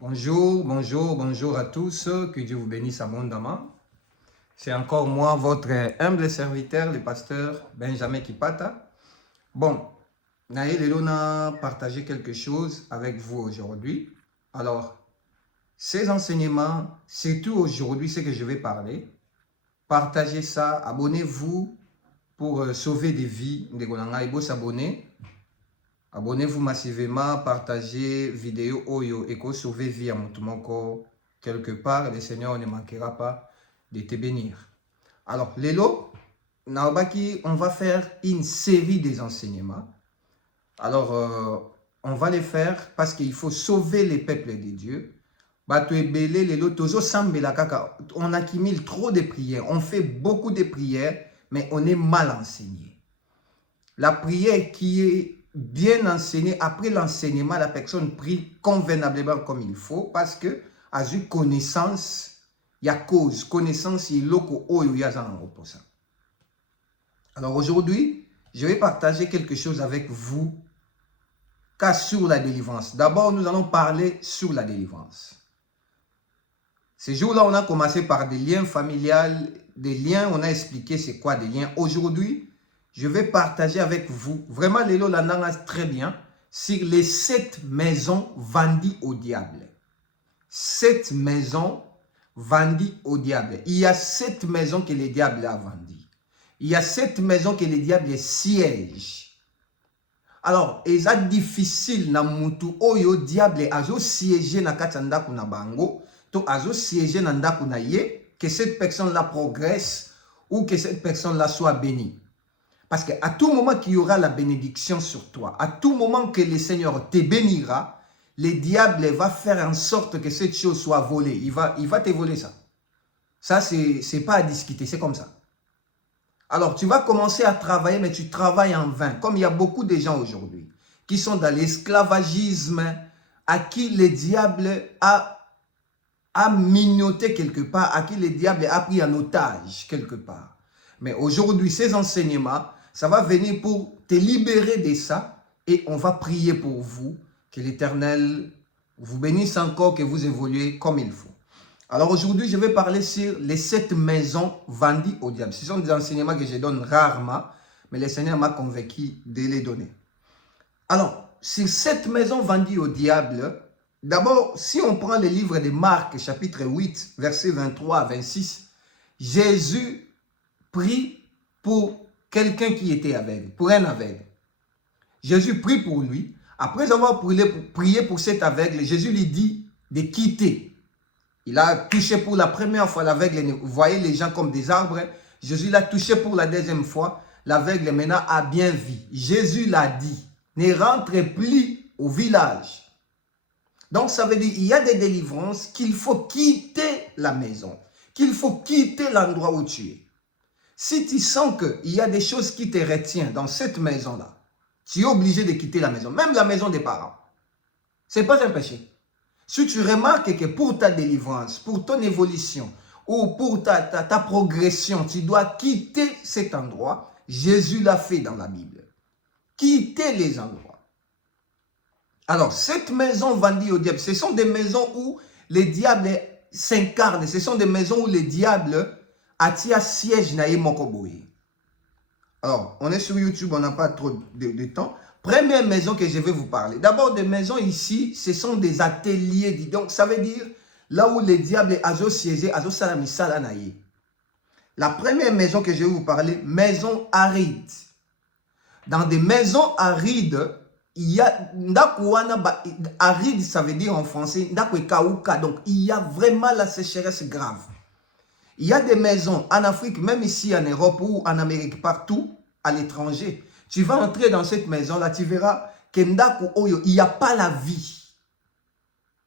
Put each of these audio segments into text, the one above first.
Bonjour, bonjour, bonjour à tous. Que Dieu vous bénisse abondamment. C'est encore moi, votre humble serviteur, le pasteur Benjamin Kipata. Bon, Naël Elona a partagé quelque chose avec vous aujourd'hui. Alors, ces enseignements, surtout aujourd'hui, ce que je vais parler, partagez ça, abonnez-vous pour sauver des vies. Il faut s'abonner. Abonnez-vous massivement, partagez vidéo Oyo et que sauver vie à Montumoko quelque part. Le Seigneur ne manquera pas de te bénir. Alors, Lélo, on va faire une série des enseignements. Alors, on va les faire parce qu'il faut sauver les peuples de Dieu. On accumule trop de prières, on fait beaucoup de prières, mais on est mal enseigné. La prière qui est bien enseignée, après l'enseignement, la personne prie convenablement comme il faut parce que a eu connaissance, il y a cause, connaissance, il y a Alors aujourd'hui, je vais partager quelque chose avec vous car sur la délivrance. D'abord, nous allons parler sur la délivrance. Ces jours-là, on a commencé par des liens familiales, des liens, on a expliqué c'est quoi des liens. Aujourd'hui, je vais partager avec vous, vraiment, Lélo Landanga très bien, sur les 7 maisons vendues au diable. 7 maisons vendues au diable. Il y a 7 maisons que le diable a vendues. Il y a 7 maisons que le diable siège. Alors, il est difficile na mutu oyo diable azo siéger na katanda kuna bango, to azo siéger na ndako na ye, que cette personne-là progresse ou que cette personne-là soit bénie. Parce qu'à tout moment qu'il y aura la bénédiction sur toi, à tout moment que le Seigneur te bénira, le diable va faire en sorte que cette chose soit volée. Il va te voler ça. Ça, c'est pas à discuter, c'est comme ça. Alors, tu vas commencer à travailler, mais tu travailles en vain. Comme il y a beaucoup de gens aujourd'hui qui sont dans l'esclavagisme, à qui le diable a mignoté quelque part, à qui le diable a pris en otage quelque part. Mais aujourd'hui, ces enseignements, ça va venir pour te libérer de ça et on va prier pour vous, que l'Éternel vous bénisse encore, que vous évoluez comme il faut. Alors aujourd'hui, je vais parler sur les 7 maisons vendues au diable. Ce sont des enseignements que je donne rarement, mais le Seigneur m'a convaincu de les donner. Alors, sur 7 maisons vendues au diable, d'abord, si on prend le livre de Marc, chapitre 8, versets 23 à 26, Jésus prie pour quelqu'un qui était aveugle, pour un aveugle. Jésus prie pour lui. Après avoir prié pour cet aveugle, Jésus lui dit de quitter. Il a touché pour la première fois l'aveugle. Vous voyez les gens comme des arbres. Jésus l'a touché pour la deuxième fois. L'aveugle maintenant a bien vu. Jésus l'a dit. Ne rentrez plus au village. Donc ça veut dire qu'il y a des délivrances qu'il faut quitter la maison. Qu'il faut quitter l'endroit où tu es. Si tu sens qu'il y a des choses qui te retiennent dans cette maison-là, tu es obligé de quitter la maison. Même la maison des parents. Ce n'est pas un péché. Si tu remarques que pour ta délivrance, pour ton évolution ou pour ta progression, tu dois quitter cet endroit, Jésus l'a fait dans la Bible. Quitter les endroits. Alors, cette maison vendue au diable, ce sont des maisons où les diables s'incarnent. Ce sont des maisons où les diables attirent siège na mokoboye. Alors, on est sur YouTube, on n'a pas trop de temps. Première maison que je vais vous parler. D'abord, des maisons ici, ce sont des ateliers. Donc, ça veut dire là où les diables azo siégé, azo salami salanaye. La première maison que je vais vous parler, maison aride. Dans des maisons arides, il y a aride, ça veut dire en français donc il y a vraiment la sécheresse grave. Il y a des maisons en Afrique, même ici en Europe ou en Amérique, partout à l'étranger. Tu vas entrer dans cette maison-là, tu verras qu'il n'y a pas la vie.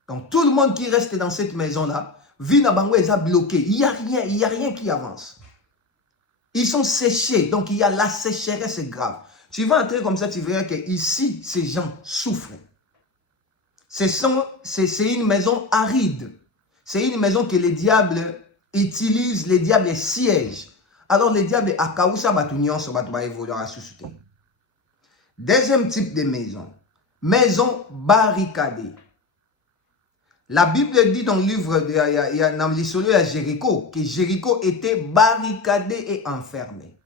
Donc tout le monde qui reste dans cette maison-là, vie na bango est bloqué. Il n'y a rien qui avance. Ils sont séchés, donc il y a la sécheresse grave. Tu vas entrer comme ça, tu verras que ici, ces gens souffrent. C'est une maison aride. C'est une maison que les diables utilisent, les diables siègent. Alors les diables à Kaousa Batunion se battent évoluer à sous-souter. Deuxième type de maison, maison barricadée. La Bible dit dans le livre dans l'histoire de Jéricho que Jéricho était barricadé et enfermé.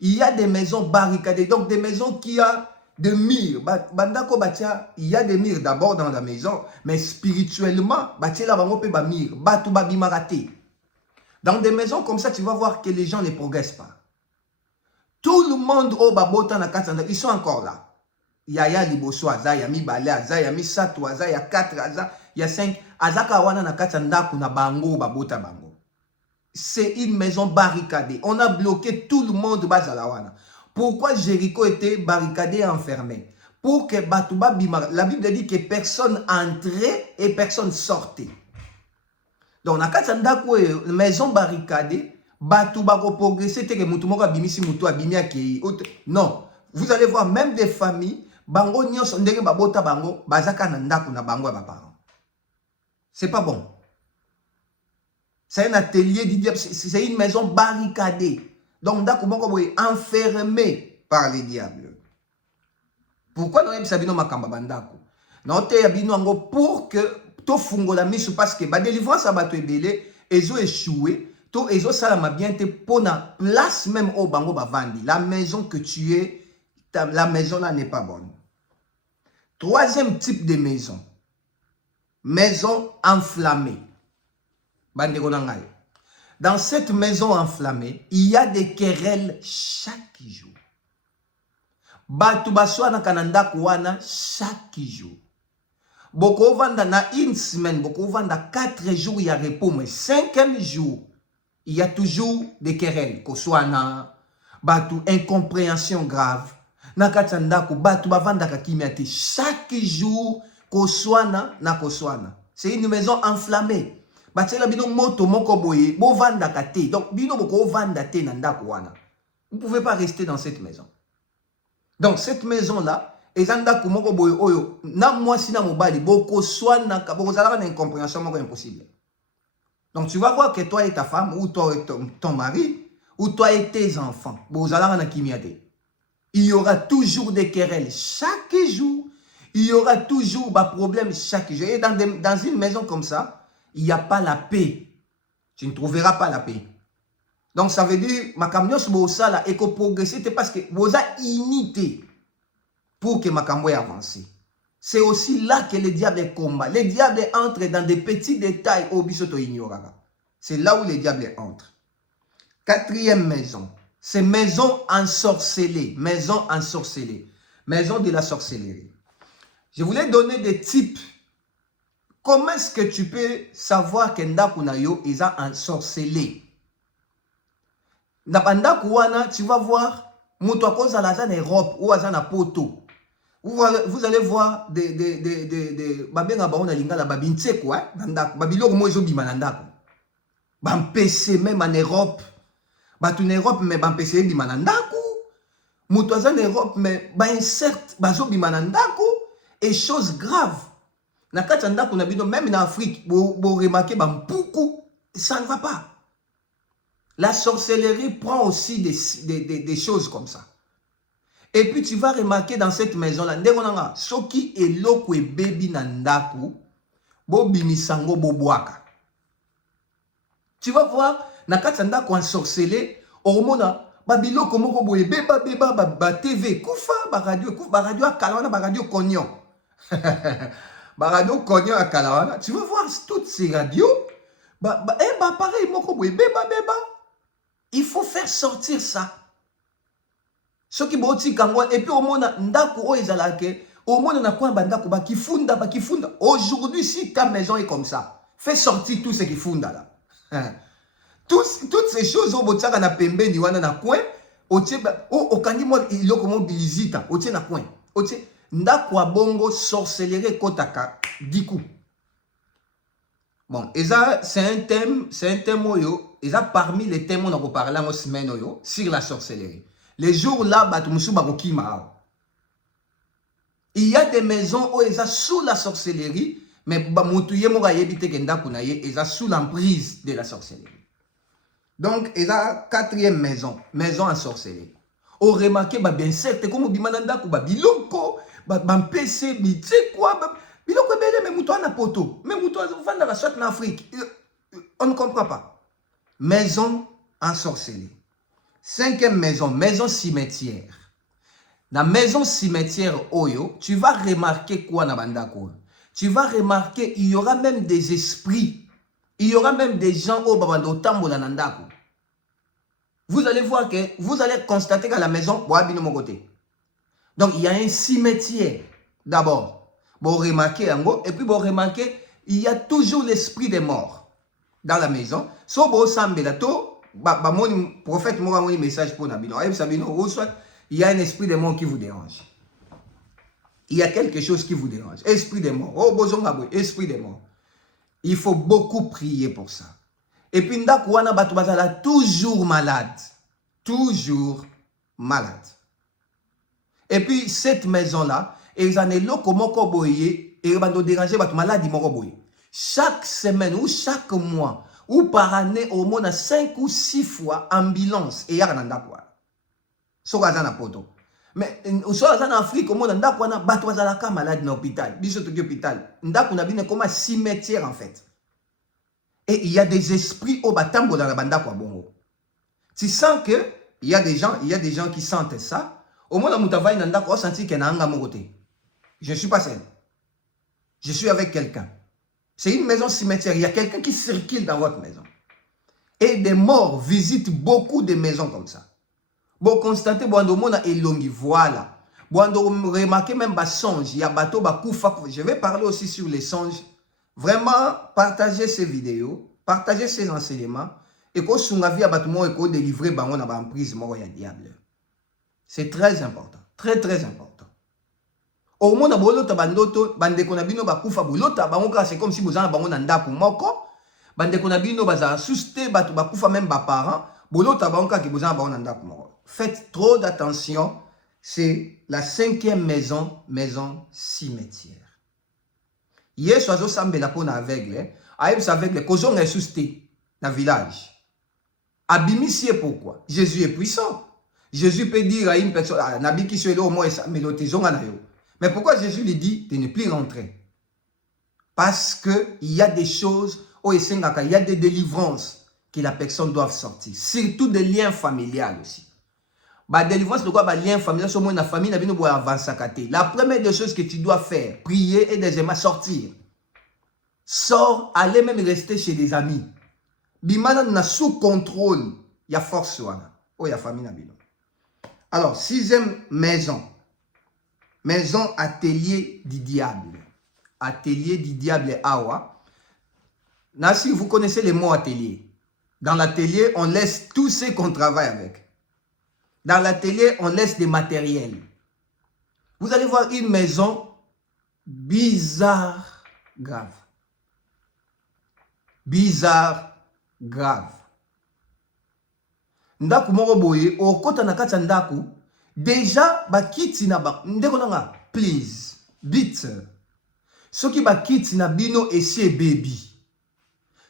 Il y a des maisons barricadées, donc des maisons qui ont des murs. Il y a des murs d'abord dans la maison, mais spirituellement, dans des maisons comme ça, tu vas voir que les gens ne progressent pas. Tout le monde au Babota na Katanda, ils sont encore là. Il y a Liboso, il y a Mibale, il y a Misato, il y a 4, il y a 5. Azaka wana na Katanda kuna bango Babota bango. C'est une maison barricadée. On a bloqué tout le monde bazalawana. Pourquoi Jéricho était barricadé et enfermé? Pour que Batouba Bimara, la Bible dit que personne entrait et personne sortait. Donc, na Katanda ko maison barricadée, Batouba ko progresser te que mutumoko bimisi mutu abimi akei. Non, vous allez voir même des familles bango nyonso ndenge babota bango bazaka na ndako na bango ba parents. C'est pas bon. C'est un atelier du diable, c'est une maison barricadée. Donc ndako moko boye enfermé par les diables. Pourquoi nous avons sabino makamba bandako? Non te yabino ngo pour que to fungola misu parce que ba délivrance abato ebele ezo échoué. To ezo salama bien te pona place même au bango bavandi. La maison que tu es, la maison là n'est pas bonne. Troisième type de maison. Maison enflammée. Dans cette maison enflammée, il y a des querelles chaque jour. Batu baswa na kananda kuwana chaque jour. Boko vanda na une semaine, boko vanda 4 jours, il y a repos, mais 5e jour, il y a toujours des querelles. Koswana, batu incompréhension grave. Nakatanda ku batu bavanda kakimiate chaque jour, koswana na koswana. C'est une maison enflammée. Batela bino moto moko boye, bo vanda kate. Donc bino boko vanda te nanda kuwana. Vous ne pouvez pas rester dans cette maison. Donc cette maison là, ezanda ku moko boye oyo na mwasi na mobali boko swana ka boko zalaka na incompréhension moko impossible. Donc tu vas voir que toi et ta femme, ou toi et ton mari, ou toi et tes enfants, il y aura toujours des querelles chaque jour. Il y aura toujours des problèmes chaque jour. Et dans une maison comme ça, il n'y a pas la paix. Tu ne trouveras pas la paix. Donc ça veut dire, ma camion ça là et que progresser parce que vous avez unité pour que ma camion avance. C'est aussi là que le diable combat. Le diable entre dans des petits détails au bisoto ignorara. C'est là où le diable entre. 4e maison, c'est maison ensorcelée. Maison ensorcelée. Maison de la sorcellerie. Je voulais donner des types. Comment est-ce que tu peux savoir que Ndakunayo est ensorcelé? Ndakuana, tu vas voir, Moutouakos à la Europe ou à la poto. Vous allez voir des babenga baona lingala babinche quoi babilo ko mozo bimanandako bampese même en Europe batu en Europe mais bampese bimanandako muto en Europe mais ba insert bazo bimanandako et chose grave na kati ndako na bino même en Afrique bo remarquer bampuku ça ne va pas. La sorcellerie prend aussi des choses comme ça. Et puis tu vas remarquer dans cette maison-là, soki eloko ebebi na ndaku, bo bimisango boboaka. Tu vas voir, na kati ndako ensorcelé, ormona, babiloko moko boye beba ba TV, kufa ba radio akalawana, ba radio cognon. Ba radio cognon akalawana. Tu vas voir toutes ces radios, pareil moko boye beba. Il faut faire sortir ça. Ce qui boti kangwa et puis au monde ndako o ezalake au monde na kwa bandako ba kifunda. Aujourd'hui si ta maison est comme ça, fais sortir tout ce qui funda là. Toutes ces choses au botsaka na pembeni wana na coin, otie o kangi mo iloko mo bilizita, otie na coin. Otie ndako bongo sorcellerie kotaka diku. Bon, et ça c'est un thème oyo, et ça parmi les thèmes on a parlé en semaine oyo sur la sorcellerie. Les jours là, il y a des maisons où ils sont sous la sorcellerie, mais ils sont sous l'emprise de la sorcellerie. Donc, il y a 4e maison, maison en sorcellerie. On remarque bien certes comme bimananda ko biloko, PC, quoi, Biloko ebele, mais mouton na poto. Mais mouton, vendre la soit en Afrique. On ne comprend pas. Maison ensorcelée. 5e maison, maison cimetière. Dans maison cimetière Oyo, tu vas remarquer quoi na bandako? Tu vas remarquer, il y aura même des esprits. Il y aura même des gens au babando tambola nandako. Vous allez voir que, vous allez constater qu'à la maison, boabino mon côté. Donc, il y a un cimetière d'abord. Bon, remarquez, et puis bon, remarquez, il y a toujours l'esprit des morts dans la maison. So, bon, sambelato, mon prophète m'a envoyé un message pour Nabino. Il y a un esprit des morts qui vous dérange. Il y a quelque chose qui vous dérange. Esprit des morts. Oh, bon, esprit des morts. Il faut beaucoup prier pour ça. Et puis, ndakouana batubazala toujours malade. Toujours malade. Et puis, cette maison-là, ils en ont comment koboye, et ils vont déranger bat maladie moroboye. Chaque semaine ou chaque mois, ou par année, au moins 5 ou 6 fois, ambulance, et y'a ndakouana. Sokazana poto. Mais, en Afrique, au moins, ndakouana batubazala ka malade dans l'hôpital. Bisoto ki hôpital. Ndakouana bine comme un cimetière, en fait. Et il y a des esprits au batambo dans la banda kwa bongo. Tu sens que il y a des gens qui sentent ça. Au moins, dans travail, nanda kwa senti qu'il y a un côté. Je ne suis pas seul. Je suis avec quelqu'un. C'est une maison cimetière. Il y a quelqu'un qui circule dans votre maison. Et des morts visitent beaucoup de maisons comme ça. Bon, constatez, bon, on a elongi, voilà. Bon, remarquez même bas songe. Il y a bateau, bas koufa. Je vais parler aussi sur les songes. Vraiment, partagez ces vidéos, partagez ces enseignements, et que si vous avez délivré en prise, diable. C'est très important, très très important. Au moins, c'est comme si vous avez un ndako moko, faites trop d'attention, c'est la 5e maison, maison cimetière. Yes, oiseau sambela pona aveugle, aïe aveugle, kozong est susté dans le village. Abimissier pourquoi? Jésus est puissant. Jésus peut dire à une personne, Nabi qui soit là au moins, mais pourquoi Jésus lui dit de ne plus rentrer? Parce qu'il y a des choses, il y a des délivrances que la personne doit sortir. Surtout des liens familiales aussi. Bah, délivrance de quoi? Bah, lien familial, sur la famille, la première des choses que tu dois faire, prier et deuxièmement sortir. Sors, allez même rester chez des amis. Bimana na sous contrôle, il y a force. Oh, il y a famille. Alors, 6e maison. Maison atelier du diable. Atelier du diable Awa. Si vous connaissez le mot atelier. Dans l'atelier, on laisse tout ce qu'on travaille avec. Dans l'atelier, on laisse des matériels. Vous allez voir une maison bizarre, grave. Bizarre, grave. Ndaku moko boye, okota na kati ndaku, déjà bakiti na ba, ndeko nanga, please, bit. Soki bakiti na bino esi baby.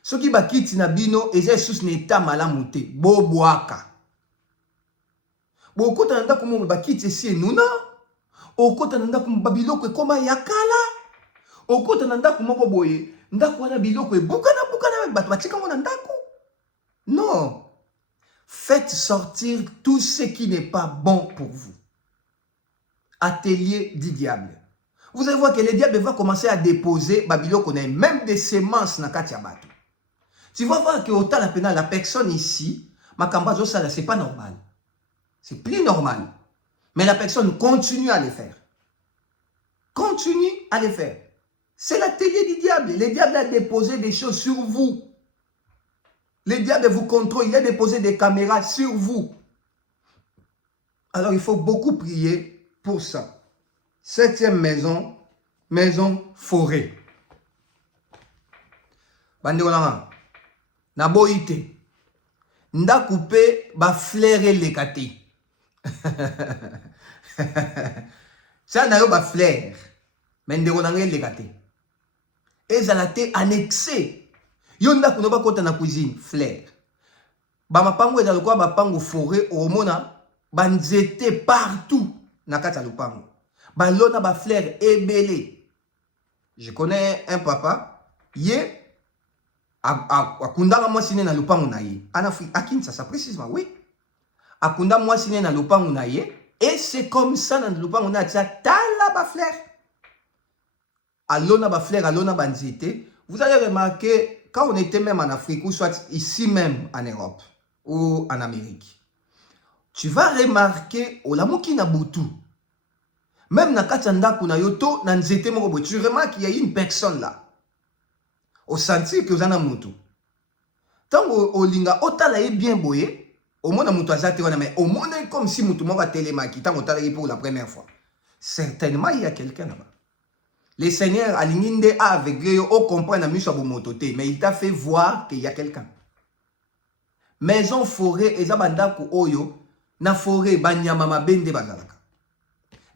Soki bakiti na bino esi sus neta malamu te, boboaka. Okota nanda kumo bakiti esi nuna. Okota nanda kumo babiloko koma yakala. Okota nanda kumo boye. Ndako wana biloko bukana batu batika ngona ndako. Non. Faites sortir tout ce qui n'est pas bon pour vous. Atelier du diable. Vous allez voir que le diable va commencer à déposer babiloko même des semences na kati ya bato. Tu vas voir que autant la personne ici, makamba zo sala, c'est pas normal. C'est plus normal. Mais la personne continue à les faire. Continue à les faire. C'est l'atelier du diable. Le diable a déposé des choses sur vous. Le diable vous contrôle. Il a déposé des caméras sur vous. Alors il faut beaucoup prier pour ça. 7e maison, maison forêt. Bandeolanga. Naboite. Nda coupé ba flairer les kati. Ça n'a pas flair. Mais ndeko nangé les kati. Et ça l'a été annexé. Yonda kunoba kota na cuisine flair. Ba mapango ezalo kwa ba pango forêt au mona banzete partout na kata lupango. Ba lona ba flair ebelé. Je connais un papa, yé, akunda moi sine na lupango na ye. En Afrique, à Kinshasa précisément, oui. Akunda moi sine na lupango na ye. Et c'est comme ça dans lupango na tia tala ba fleur. Alona ba fleur, alona ba nzete. Vous allez remarquer, quand on était même en Afrique, ou soit ici même en Europe, ou en Amérique, tu vas remarquer, au lamuki na butu, même na katanda kuna yoto, na nzete moko, tu remarques qu'il y a une personne là, au senti que vous en avez mutu. Tant au linga, otala est bien boye, au monde a mutu azate wana, mais au monde est comme si mutu moko télémaki, tant otala est pour la première fois. Certainement, il y a quelqu'un là-bas. Le Seigneur a l'inginde avec lui, au comprend na miso mototé, mais il t'a fait voir qu'il y a quelqu'un. Maison forêt, ezabandako oyo, na forêt, banyama mabende bazalaka.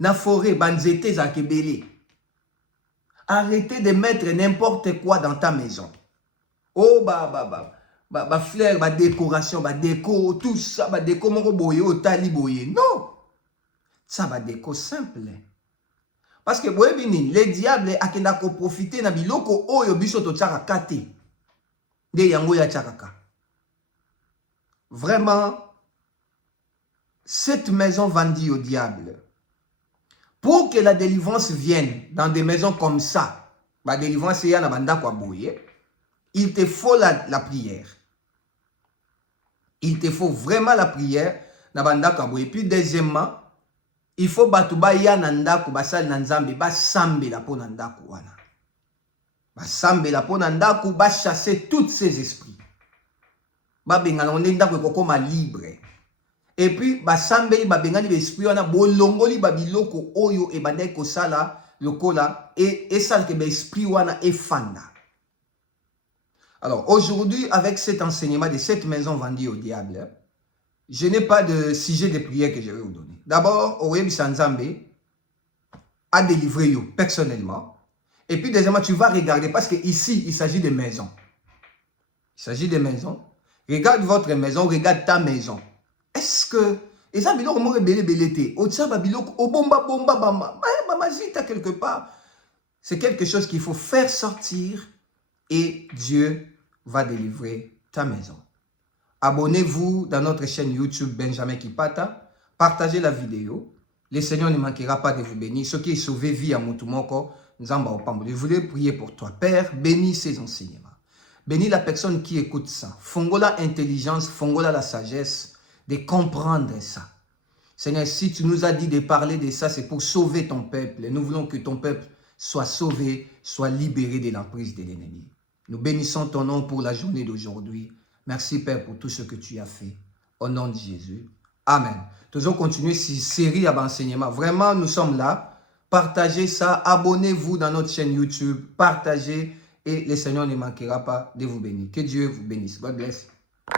Na forêt, banzete zakebele. Arrêtez de mettre n'importe quoi dans ta maison. Oh, fleurs, décoration, déco, tout ça, déco, moko boye, tali boye. Non! Ça va déco simple. Parce que, le diable a kendako profiter na biloko oyo biso to tchaka kate. De yango ya tchakaka. Vraiment, cette maison vendue au diable, pour que la délivrance vienne dans des maisons comme ça, la délivrance est na banda kwa boye, il te faut la prière. Il te faut vraiment la prière na banda kwa boye. Puis deuxièmement, il faut batuba ya nandaku basal nanzambe ba sambe la po nandaku wana. Ba sambe la po nandaku ba chasser tous ces esprits. Ba bengana ndako kokoma libre. Et puis ba sambe ba bengani l'esprit wana bolongoli ba biloko oyo e bandai ko sala lokola et ça que ba esprit wana e fanda. Alors aujourd'hui avec cet enseignement de cette maison vendue au diable, je n'ai pas de sujet de prière que je vais vous donner. D'abord, Oyebi Sanzambe a délivré you personnellement. Et puis, deuxièmement, tu vas regarder, parce qu'ici, il s'agit de maisons. Il s'agit de maisons. Regarde votre maison, regarde ta maison. Est-ce que... Et ça, biloko mo rebele belete. Otsa biloko, obomba bomba bamba. Mamazita quelque part. C'est quelque chose qu'il faut faire sortir et Dieu va délivrer ta maison. Abonnez-vous dans notre chaîne YouTube Benjamin Kipata. Partagez la vidéo. Le Seigneur ne manquera pas de vous bénir. Ce qui est sauvé vie à Moutoumoko, Nzamba Opambo. Je voulais prier pour toi. Père, bénis ces enseignements. Bénis la personne qui écoute ça. Fongola intelligence, fongola la sagesse de comprendre ça. Seigneur, si tu nous as dit de parler de ça, c'est pour sauver ton peuple. Et nous voulons que ton peuple soit sauvé, soit libéré de l'emprise de l'ennemi. Nous bénissons ton nom pour la journée d'aujourd'hui. Merci Père pour tout ce que tu as fait. Au nom de Jésus. Amen. Nous allons continuer cette série d'enseignements. Vraiment, nous sommes là. Partagez ça. Abonnez-vous dans notre chaîne YouTube. Partagez et le Seigneur ne manquera pas de vous bénir. Que Dieu vous bénisse. God bless.